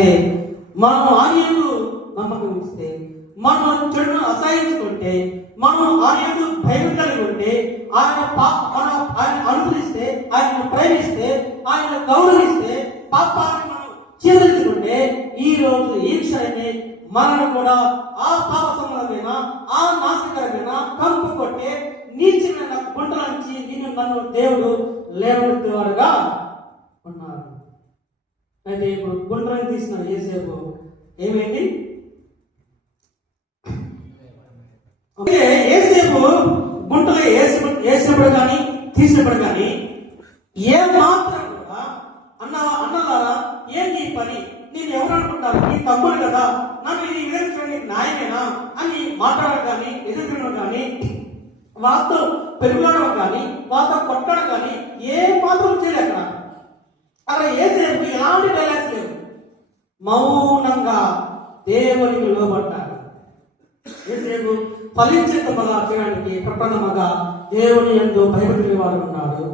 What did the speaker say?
అయితే మనం ఆయనకు నమ్మకం ఇస్తే, మనం చెడును అసహించుకుంటే, మనం ఆయనకు భయం కలిగి ఉంటే, ఆయన అనుసరిస్తే, ఆయన ప్రేమిస్తే, ఆయన గౌరవిస్తే, పాపాన్ని మనం ఛేదించుకుంటే, ఈ రోజు ఈ క్షణమే మనను కూడా ఆ పాప సంబంధమైన, ఆ నాశకరమైన, కంపు కొట్టే నీచమైన గుంట నుంచి నన్ను దేవుడు లేవనెత్తేవాడుగా ఉన్నారు. అయితే ఇప్పుడు గుండ్రని తీసిన యేసేపు ఏమైంది? యేసేపు గుంటలో వేసినప్పుడు కానీ తీసినప్పుడు కానీ ఏ మాత్రం కూడా అన్నలారా ఏంటి ఈ పని, నేను ఎవరు అనుకుంటారు, నీ తమ్ముడు కదా, నన్ను ఈ విధంగా చూడండి న్యాయమేనా అని మాట్లాడడం కానీ, ఎదుర్కొనడం కానీ, వాళ్ళతో పెరుగుదడం కానీ, వాళ్ళతో కొట్టడం కానీ ఏ మాత్రం చేయలేదు. అక్కడ యేసేపు ఎలాంటి డైలాగ్స్ లేవు, మౌనంగా దేవునికి లోబడ్డాడు. యేసేపు ఫలించేంత బలా చేయడానికి ప్రప్రథమగా దేవుని యందు భయపడే వాడు ఉన్నాడు.